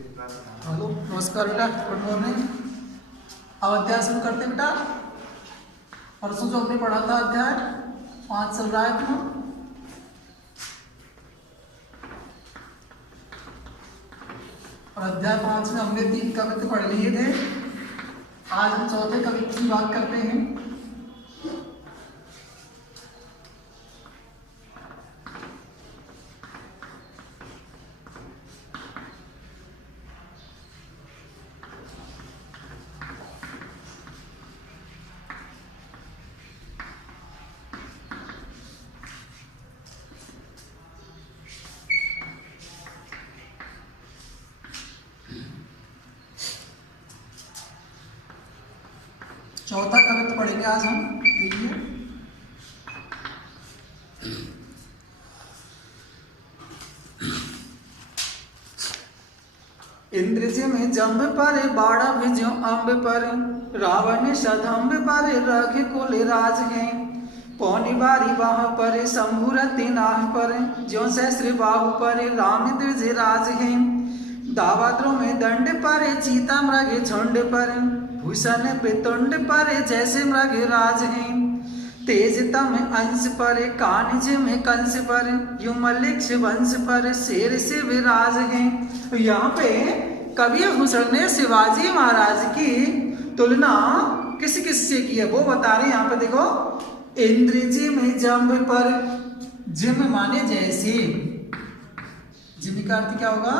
Hello, नमस्कार बेटा, good morning. अब अध्याय शुरू करते हैं बेटा। परसों जो हमने पढ़ा था अध्याय 5 चल रहा है अपना। और अध्याय 5 में हमने 3 कवित्व पढ़ लिए थे। आज हम चौथे कवित्व की बात करते हैं। चौथा कवित्व पढ़ेंगे आज हम। देखिए, इंद्र जी में जम्ब पर बाड़ा भिजो अम्ब पर, रावण सदम्ब पर रखे कुल राज है। पौनी बारी बाह पर शंभु रति नाह पर, ज्यो सहस्र बाहु पर राम द्विज राज है। दावाद्रों में दंड पर चीता मृग झुंड पर, भूषण पितुंड पर जैसे मृग राज है। तेज तम अंश पर कानिज में कंस पर, यु मलिक्ष वंश पर शेर से विराज है। तो यहाँ पे कवि भूषण ने शिवाजी महाराज की तुलना किस किस से की है वो बता रहे हैं। यहाँ पे देखो, इंद्र जी में जम्ब पर, जिम माने जैसे, जिम का अर्थ क्या होगा?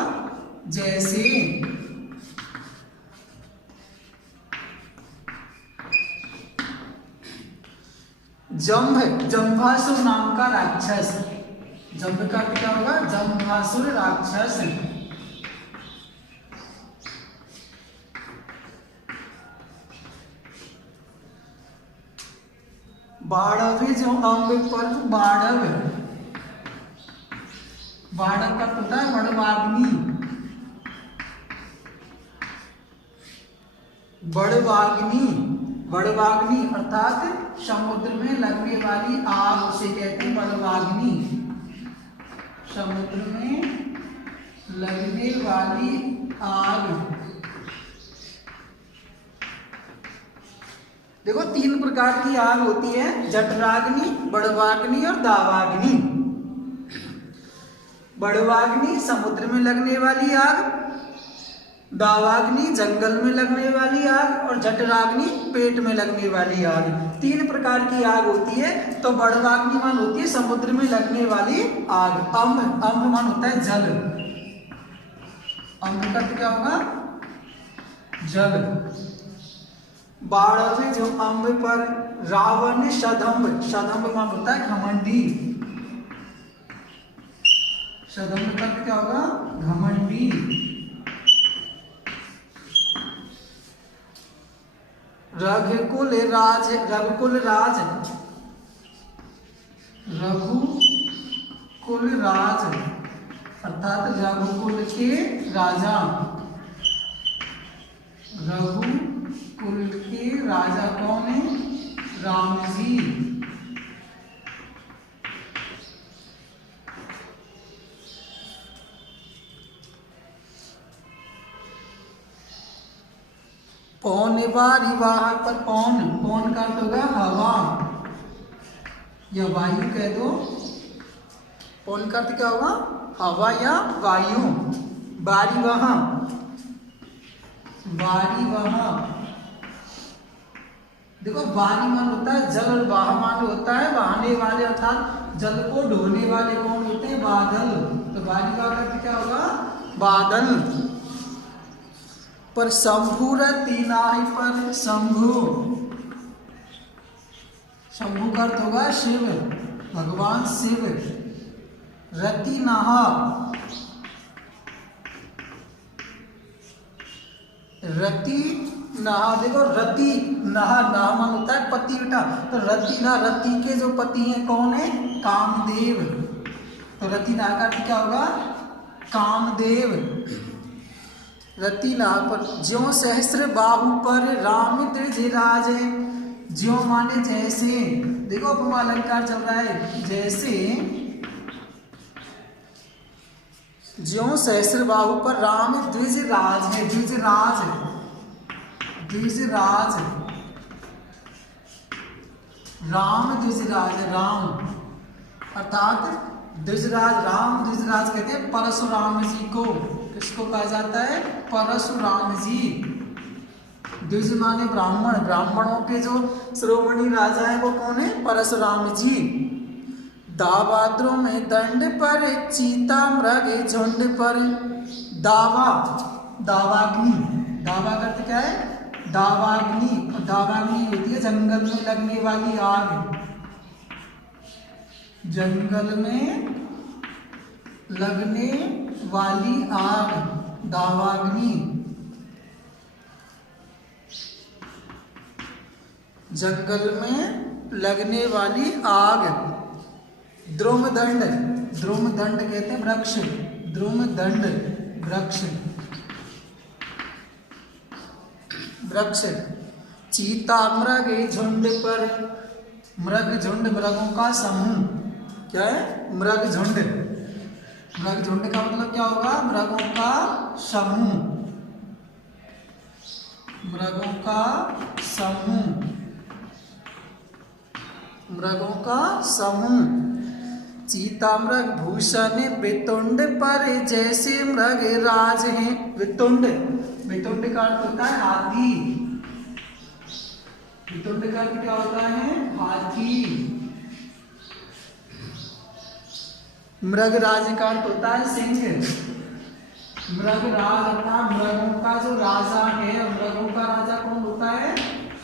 जैसे। जम्भ, जम्भासुर नाम का राक्षस। जम्भ का अर्थ क्या होगा? जम्भासुर राक्षस। बाढ़व जो अम्ब पर, बाढ़व, बाढ़व का होता है बड़वाग्नि। बड़वाग्नि, बड़वाग्नि अर्थात समुद्र में लगने वाली आग, उसे कहते हैं बड़वाग्नि। समुद्र में लगने वाली आग। देखो, 3 प्रकार की आग होती है, जठराग्नि, बड़वाग्नि और दावाग्नि। बड़वाग्नि समुद्र में लगने वाली आग, दावाग्नि जंगल में लगने वाली आग और जठराग्नि पेट में लगने वाली आग। 3 प्रकार की आग होती है। तो बड़वाग्नि मान होती है समुद्र में लगने वाली आग। अम्ब, अम्ब मान होता है जल। अम्ब का अर्थ क्या होगा? जल। बाढ़ जो अम्ब पर, रावण सदम्ब, सदम्ब मान होता है घमंडी। सदम्ब का अर्थ क्या होगा? घमंडी। रघुकुल राज, रघुकुल राज, रघुकुल राज अर्थात रघुकुल के राजा। रघुकुल के राजा कौन है? राम जी। पौन बारी वाह पर, पौन, पौन का अर्थ होगा हवा या वायु कह दो। पौन का अर्थ क्या होगा? हवा या वायु। बारी वहां, बारी वहां। देखो, बारी मान होता है जल और वाह मान होता है बहाने वाले, अर्थात जल को ढोने वाले कौन होते हैं? बादल। तो बारी वाह का अर्थ क्या होगा? बादल। पर शंभु रति नाहि पर, शंभु, शंभु का अर्थ होगा शिव, भगवान शिव। रति नाहा, रति नहा, देखो रति नहा, नहा मान होता है पति बेटा। तो रति ना, रति के जो पति हैं कौन है? कामदेव। तो रति नहा का अर्थ क्या होगा? कामदेव। रति नहा पर, ज्यो सहस्र बाहु पर राम द्विज राज है। ज्यो माने जैसे, देखो उपमा अलंकार चल रहा है। जैसे ज्यों सहस्रबाहु पर राम द्विज राज है, द्विजराज, द्विजराज, राम द्विजराज, राम अर्थात द्विजराज, राम द्विजराज कहते हैं परशुराम जी को। किसको कहा जाता है? परशुराम जी। द्विज माने ब्राह्मण, ब्राह्मणों के जो श्रोमणी राजा है वो कौन है? परशुराम जी। दावाद्रों में दंड पर चीता मृग झुंड पर, दावा, दावाग्नि, दावा का अर्थ क्या है? दावाग्नि, दावाग्नि होती है जंगल में लगने वाली आग, जंगल में लगने वाली आग, दावाग्नि, जंगल में लगने वाली आग। द्रुमदंड, द्रुमदंड कहते हैं वृक्ष, द्रुमदंड वृक्ष, वृक्ष। चीता मृग झुंड पर, मृग झुंड मृगों का समूह, क्या है? मृग झुंड, मृग झुंड का मतलब क्या होगा? मृगों का समूह, मृगों का समूह, मृगों का समूह। चीता मृग भूषण वितुंड पर जैसे मृग राज हैं, वितुंड, वितुंड का अर्थ होता है हाथी, वितुंड का अर्थ क्या होता है? हाथी। मृगराज का अर्थ होता है सिंह, मृगराज अर्थात मृगों का जो राजा है, मृगों का राजा कौन होता है?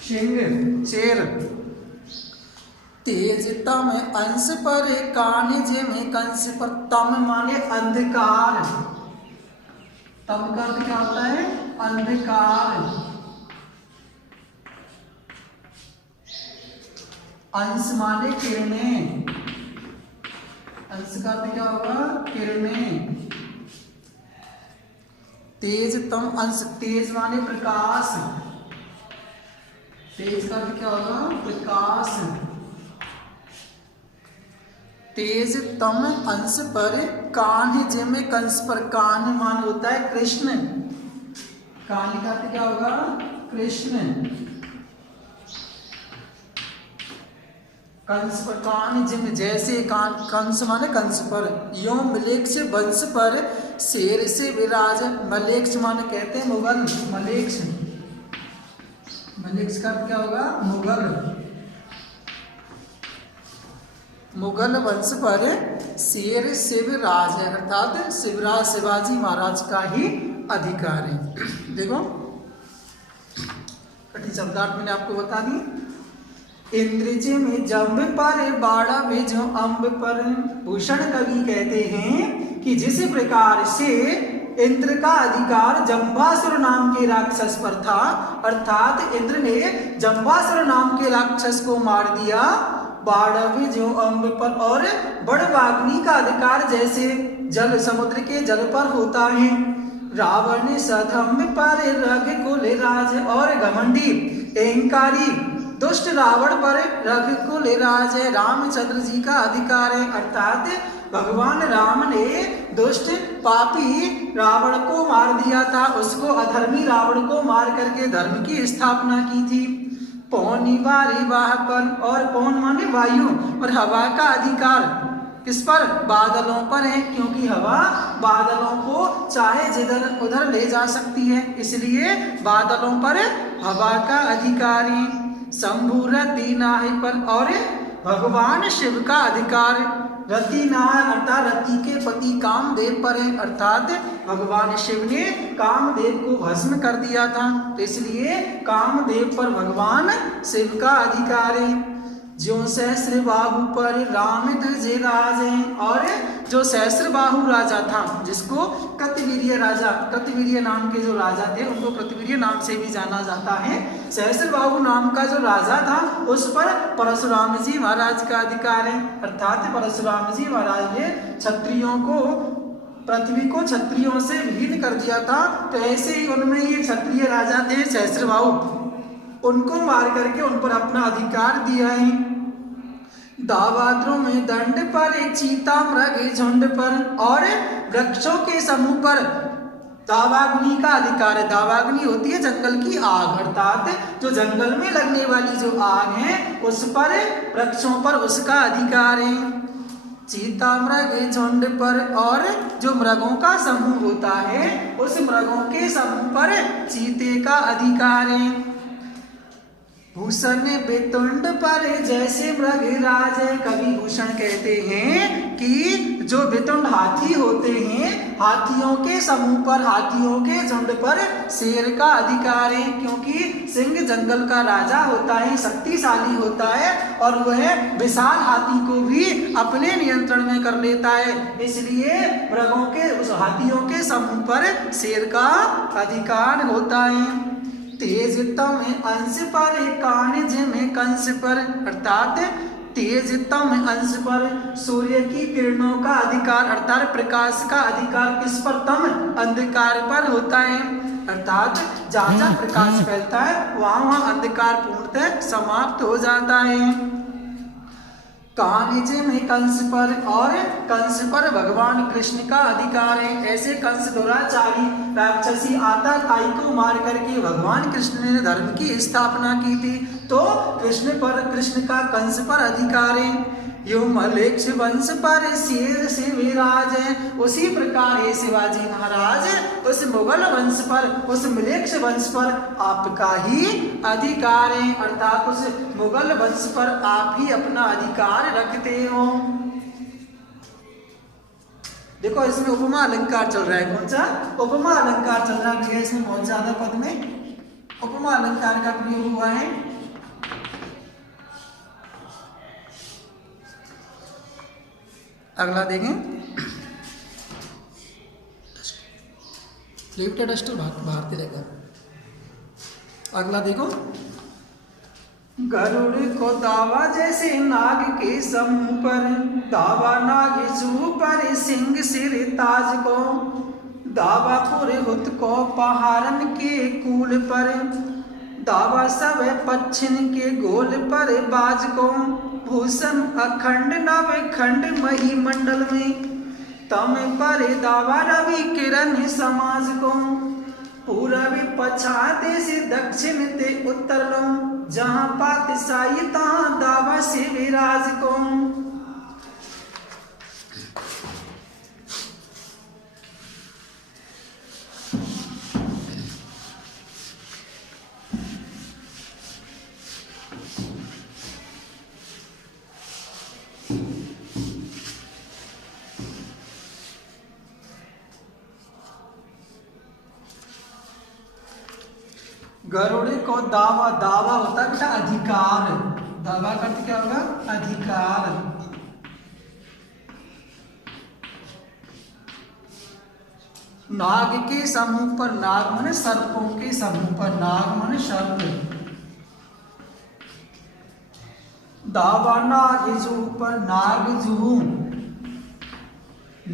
सिंह, शेर। तेज तम अंश पर कानिज में कंस पर, तम माने अंधकार, तम का अर्थ क्या होता है? अंधकार। अंश माने किरणें, अंश का अर्थ क्या होगा? किरणें। तेज तम अंश, तेज माने प्रकाश, तेज का अर्थ क्या होगा? प्रकाश। तेज तम अंश पर कान्ह में कंस पर, कान्ह मान होता है कृष्ण, कान्ह का अर्थ क्या होगा? कृष्ण। कंस पर कान्ह में, जैसे कंस माने कंस पर। यो मलेक्ष वंश पर शेर से विराज, मलेक्ष माने कहते हैं मुगल, मलेक्ष, मलेक्ष का अर्थ क्या होगा? मुगल। मुगल वंश पर शेर शिवराज है, अर्थात शिवराज शिवाजी महाराज का ही अधिकार है। देखो कठिन शब्दार्थ मैंने आपको बता दी। इंद्रजी में जंब पर बाड़ा भेजो अम्ब पर, भूषण कवि कहते हैं कि जिस प्रकार से इंद्र का अधिकार जंबासुर नाम के राक्षस पर था, अर्थात इंद्र ने जंबासुर नाम के राक्षस को मार दिया, बाढ़ जो अम्ब पर, और बड़वाग्नि का अधिकार जैसे जल समुद्र के जल पर होता है। रावण सधम्ब पर रघुकुल राज, और घमंडी अहंकारी दुष्ट रावण पर रघुकुल राज है, रामचंद्र जी का अधिकार है। अर्थात भगवान राम ने दुष्ट पापी रावण को मार दिया था, उसको अधर्मी रावण को मार करके धर्म की स्थापना की थी। पौनी बारी वाह पर, और पौन माने वायु, और हवा का अधिकार किस पर? बादलों पर है, क्योंकि हवा बादलों को चाहे जिधर उधर ले जा सकती है, इसलिए बादलों पर हवा का अधिकार है। शंभु रति नाहि पर, और भगवान शिव का अधिकार रति नाह अर्थात रति के पति कामदेव पर है, अर्थात भगवान शिव ने कामदेव को भस्म कर दिया था, तो इसलिए कामदेव पर भगवान शिव का अधिकार है। जो सहस्रबाहु पर राम ध्वजराज है, और जो सहस्रबाहु राजा था, जिसको कृतवीर्य राजा, कृतवीर्य नाम के जो राजा थे उनको कृतवीर्य नाम से भी जाना जाता है। सहस्रबाहु नाम का जो राजा था उस पर परशुराम जी महाराज का अधिकार है, अर्थात परशुराम जी महाराज ने क्षत्रियों को, पृथ्वी को क्षत्रियों से विलीन कर दिया था, तो ऐसे ही उनमें ये क्षत्रिय राजा थे सहस्रबाहु, उनको मार करके उन पर अपना अधिकार दिया है। दावाद्रों में दंड पर, चीता मृग झुंड पर, और वृक्षों के समूह पर दावाग्नि का अधिकार है। दावाग्नि होती है जंगल की आग, अर्थात जो जंगल में लगने वाली जो आग है उस पर, वृक्षों पर उसका अधिकार है। चीता मृग झुंड पर, और जो मृगों का समूह होता है उस मृगों के समूह पर चीते का अधिकार है। भूषण बेतुंड पर, जैसे मृग राज है। कवि भूषण कहते हैं कि जो बेतुंड हाथी होते हैं, हाथियों के समूह पर, हाथियों के झुंड पर शेर का अधिकार है, क्योंकि सिंह जंगल का राजा होता है, शक्तिशाली होता है, और वह विशाल हाथी को भी अपने नियंत्रण में कर लेता है। इसलिए मृगों के, उस हाथियों के समूह पर शेर का अधिकार होता है। तेज तम अंश पर, कानिज में कंस पर, अर्थात तेज तम अंश पर सूर्य की किरणों का अधिकार, अर्थात प्रकाश का अधिकार किस पर? तम, अंधकार पर होता है। अर्थात जहाँ जहाँ प्रकाश फैलता है वहाँ वहाँ अंधकार पूर्णतः समाप्त हो जाता है। कानिज में कंस पर, और कंस पर भगवान कृष्ण का अधिकार है। ऐसे कंस दुराचारी राक्षसी आतताई को मार करके भगवान कृष्ण ने धर्म की स्थापना की थी, तो कृष्ण का कंस पर अधिकार है। यो मलेच्छ वंश पर शेर से विराज है। उसी प्रकार है शिवाजी महाराज उस मुगल वंश पर, उस मलेच्छ वंश पर आपका ही अधिकार है, अर्थात उस मुगल वंश पर आप ही अपना अधिकार रखते हो। देखो इसमें उपमा अलंकार चल रहा है। कौन सा उपमा अलंकार चल रहा है? इसमें बहुत ज्यादा पद में उपमा अलंकार का प्रयोग हुआ है। अगला देखें, लिफ्ट डस्टर भारती रहेगा। अगला देखो, गरुड़ को दावा जैसे नाग के समूह पर, दावा नाग जू पर सिंह सिर ताज को, दावा पुरहुत को पहाड़न के कूल पर, दावा सब पच्छिन के गोल पर बाज को, भूषण अखंड नव खंड मही मंडल में, तम पर दावा रवि किरण समाज को, पूरब पछाते से दक्षिण ते उत्तर लो, जहाँ पातशाही तहाँ दावा से विराज को। गरुड़ को दावा, दावा होता है बेटा अधिकार, दावा का अर्थ क्या होगा? अधिकार। नाग के समूह पर, नाग माने सर्पों के समूह पर, नाग माने सर्प, दावा नागजू पर, नागजू,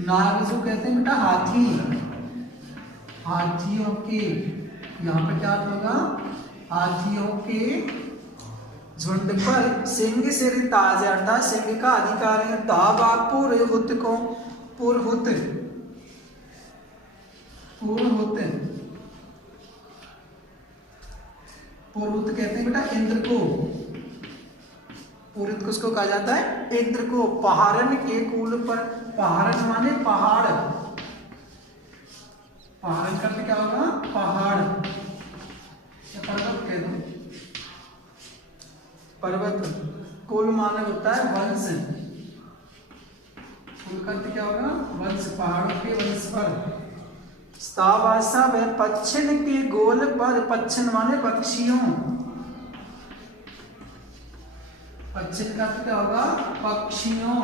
नागजू कहते हैं बेटा हाथी, हाथियों के, यहाँ पे क्या होगा? हाथियों के झुंड पर, सिंह सिर ताज, अर्थात सिंह का अधिकार है। दावा पुरहुत को, पुरहुत, पुरहुत, पुरहुत कहते हैं बेटा इंद्र को, पुरहुत किसको कहा जाता है? इंद्र को। पहाड़न के कूल पर, पहाड़न माने पहाड़, पहाड़ का क्या होगा? पहाड़ या पर्वत कह दो, पर्वत। कुल माने होता है वंश, कुल का क्या होगा? वंश, पहाड़ों के वंश पर। स्तावासा व पच्छिन के गोल पर, पच्छिन माने पक्षियों, पच्छिन का क्या होगा? पक्षियों।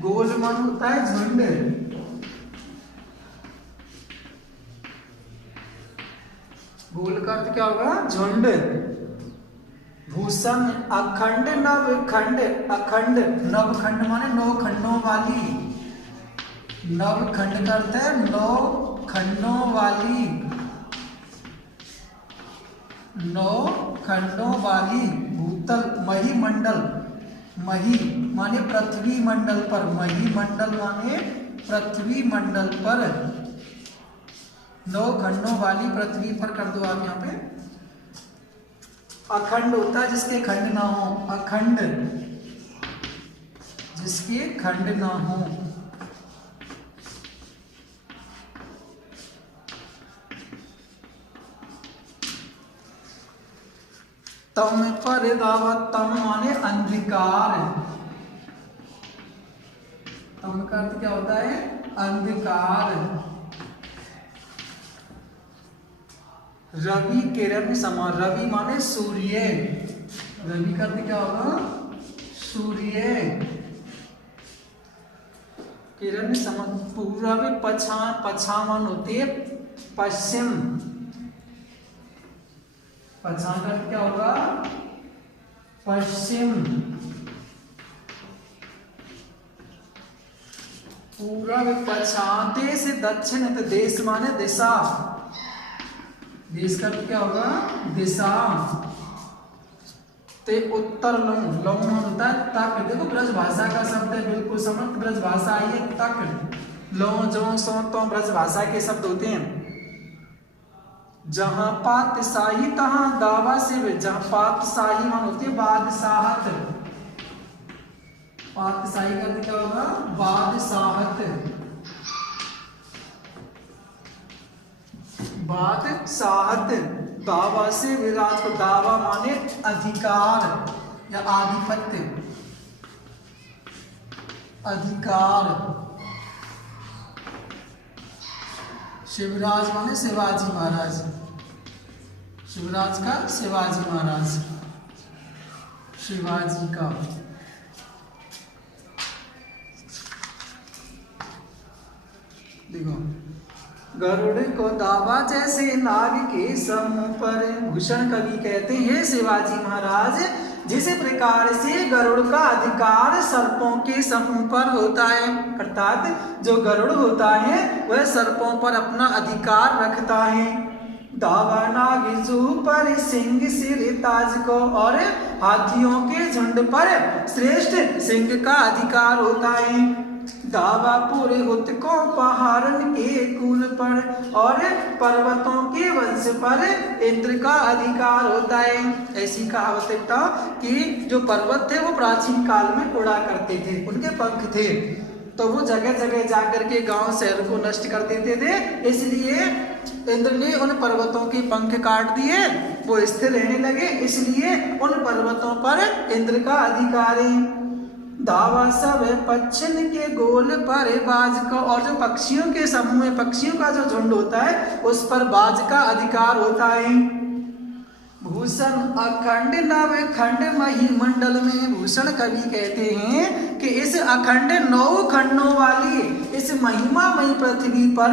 गोल मान होता है झुंड, गोल का अर्थ क्या होगा? झुंड। भूषण अखंड नव खंड, अखंड, नव खंड माने नौ खंडों वाली, नव खंड का अर्थ है नौ खंडों वाली। 9 खंडों वाली भूतल महीमंडल, मही माने पृथ्वी मंडल पर, महीमंडल माने पृथ्वी मंडल पर, 9 खंडों वाली पृथ्वी पर कर दो आप यहाँ पे। अखंड होता है जिसके खंड ना हो, अखंड जिसके खंड ना हो। तम पर दावा, तम माने अंधकार, तम का अर्थ क्या होता है? अंधकार। रवि किरण समान, रवि माने सूर्य, रवि का अर्थ क्या होगा? सूर्य। किरण समान, पूर्व पछावन होती है पश्चिम, पछान का अर्थ क्या होगा? पश्चिम। पूर्व पश्चात से दक्षिण, तो देश माने दिशा, देश का अर्थ क्या होगा? दिशा। ते उत्तर लौं, लौं होता है तक, देखो ब्रज भाषा का शब्द है, बिल्कुल समझ, ब्रज भाषा आई है तक, लौं जो सो तो ब्रज भाषा के शब्द होते हैं। जहां पातशाही तहां दावा से, जहां पातशाही मान होती है बादशाहत, पातशाही का क्या होगा? बादशाहत, बादशाहत। दावा से विराज को, दावा माने अधिकार या आधिपत्य, अधिकार। शिवराज माने शिवाजी महाराज, शिवराज का शिवाजी महाराज, शिवाजी का। देखो, गरुड़ को दावा जैसे नाग के समूह पर, भूषण कवि कहते हैं शिवाजी महाराज जिस प्रकार से गरुड़ का अधिकार सर्पों के समूह पर होता है, अर्थात जो गरुड़ होता है वह सर्पों पर अपना अधिकार रखता है। दावा नागिजू पर सिंह सिर ताज को, और हाथियों के झुंड पर श्रेष्ठ सिंह का अधिकार होता है। दावा पूरे हुत को पहाड़न के कुल पर, और पर्वतों के वंश पर इंद्र का अधिकार होता है। ऐसी कहावत था कि जो पर्वत थे वो प्राचीन काल में उड़ा करते थे, उनके पंख थे, तो वो जगह जगह जाकर के गांव शहर को नष्ट कर देते थे, इसलिए इंद्र ने उन पर्वतों के पंख काट दिए, वो स्थिर रहने लगे, इसलिए उन पर्वतों पर इंद्र का अधिकार है। दावा सब पक्षिन के गोल पर बाज का, और जो पक्षियों के समूह में, पक्षियों का जो झुंड होता है उस पर बाज का अधिकार होता है। भूषण अखंड नव खंड महीमंडल में, भूषण कवि कहते हैं कि इस अखंड 9 खंडों वाली इस महिमामयी पृथ्वी पर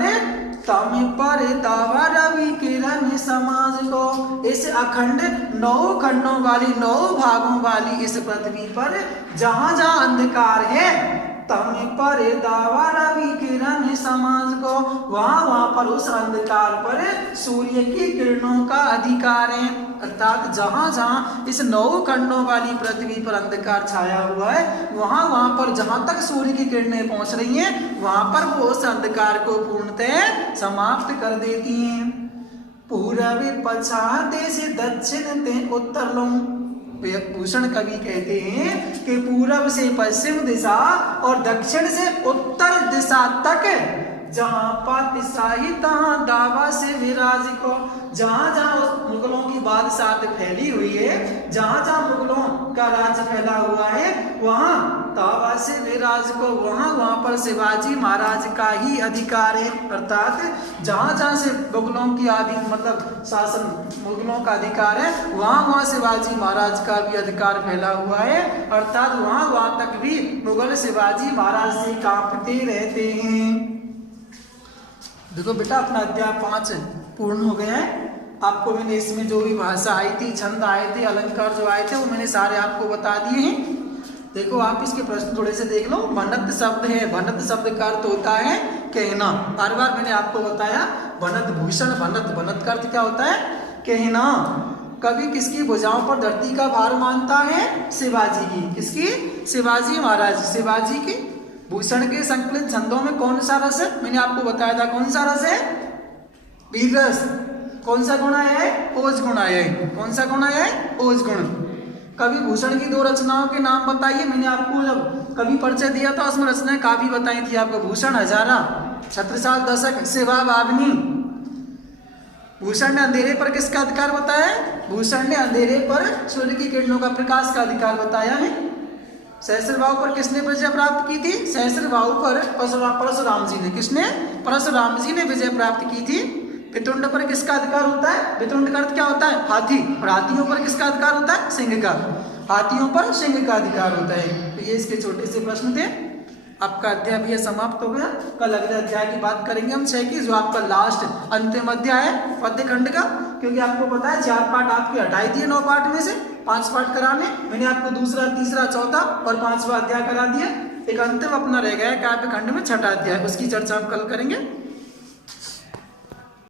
तम पर दावा रवि किरण समाज को, इस अखंड 9 खंडों वाली 9 भागों वाली इस पृथ्वी पर जहां जहां अंधकार है, तम पर दावा रवि किरण समाज को, वहां वहां पर उस अंधकार पर सूर्य की किरणों का अधिकार है। अर्थात जहां जहां इस 9 खंडों वाली पृथ्वी पर अंधकार छाया हुआ है, वहां वहां पर जहां तक सूर्य की किरणें पहुंच रही हैं, वहां पर वो उस अंधकार को पूर्णतः समाप्त कर देती हैं। पूर्व पश्चात से दक्षिण ते उत्तर लौं, भूषण कवि कहते हैं कि पूरब से पश्चिम दिशा और दक्षिण से उत्तर दिशा तक जहां पातशाही तहां दावा से विराज को, जहां जहां उस मुगलों की बादशाहत फैली हुई है, जहां जहां मुगलों का राज्य फैला हुआ है, वहां दावा से विराज को, वहां वहां पर शिवाजी महाराज का ही अधिकार है। अर्थात जहां जहां से मुगलों की आदि मतलब शासन मुगलों का अधिकार है, वहां वहां शिवाजी महाराज का भी अधिकार फैला हुआ है। अर्थात वहां वहां तक भी मुगल शिवाजी महाराज से कांपते रहते हैं। देखो बेटा, अपना अध्याय 5 पूर्ण हो गया है। आपको मैंने इसमें जो भी भाषा आई थी, छंद आए थे, अलंकार जो आए थे, वो मैंने सारे आपको बता दिए हैं। देखो आप इसके प्रश्न थोड़े से देख लो। भनत शब्द है, भनत शब्द का अर्थ होता है कहना। हर बार मैंने आपको बताया भनत भूषण, भनत, भनत का अर्थ क्या होता है? कहना। कवि किसकी भुजाओं पर धरती का भार मानता है? शिवाजी की। किसकी? शिवाजी महाराज। शिवाजी की। भूषण के संकलित छंदों में कौन सा रस है? मैंने आपको बताया था कौन सा रस है? वीर रस। कौन सा गुण आया है? ओज गुण आया है। कौन सा गुण आया है? ओज गुण। कवि भूषण की 2 रचनाओं के नाम बताइए। मैंने आपको जब कवि परिचय दिया था उसमें रचनाएं काफी बताई थी आपको। भूषण हजारा, छत्रसाल दशक, सेवा बावनी। भूषण ने अंधेरे पर किसका अधिकार बताया है? भूषण ने अंधेरे पर सूर्य की किरणों का प्रकाश का अधिकार बताया है। सहस्त्रबाहु पर किसने विजय प्राप्त की थी? सहस्त्रबाहु पर परशुराम जी ने। किसने? परशुराम जी ने विजय प्राप्त की थी। वितुंड पर किसका अधिकार होता है? वितुंड का अर्थ क्या होता है? हाथी। और हाथियों पर किसका अधिकार होता है? सिंह का। हाथियों पर सिंह का अधिकार होता है। तो ये इसके छोटे से प्रश्न थे। आपका अध्याय भी समाप्त हो गया। कल अगले अध्याय की बात करेंगे हम 6 की, जो आपका लास्ट अंतिम अध्याय है पद्य खंड का। क्योंकि आपको पता है 4 पार्ट आपके हटाई दिए 9 पार्ट में से 5 पार्ट कराने। मैंने आपको दूसरा, तीसरा, चौथा और 5वां अध्याय करा दिया। एक अंतिम अपना रह गया काव्य खंड में 6ठा अध्याय, उसकी चर्चा हम कल करेंगे।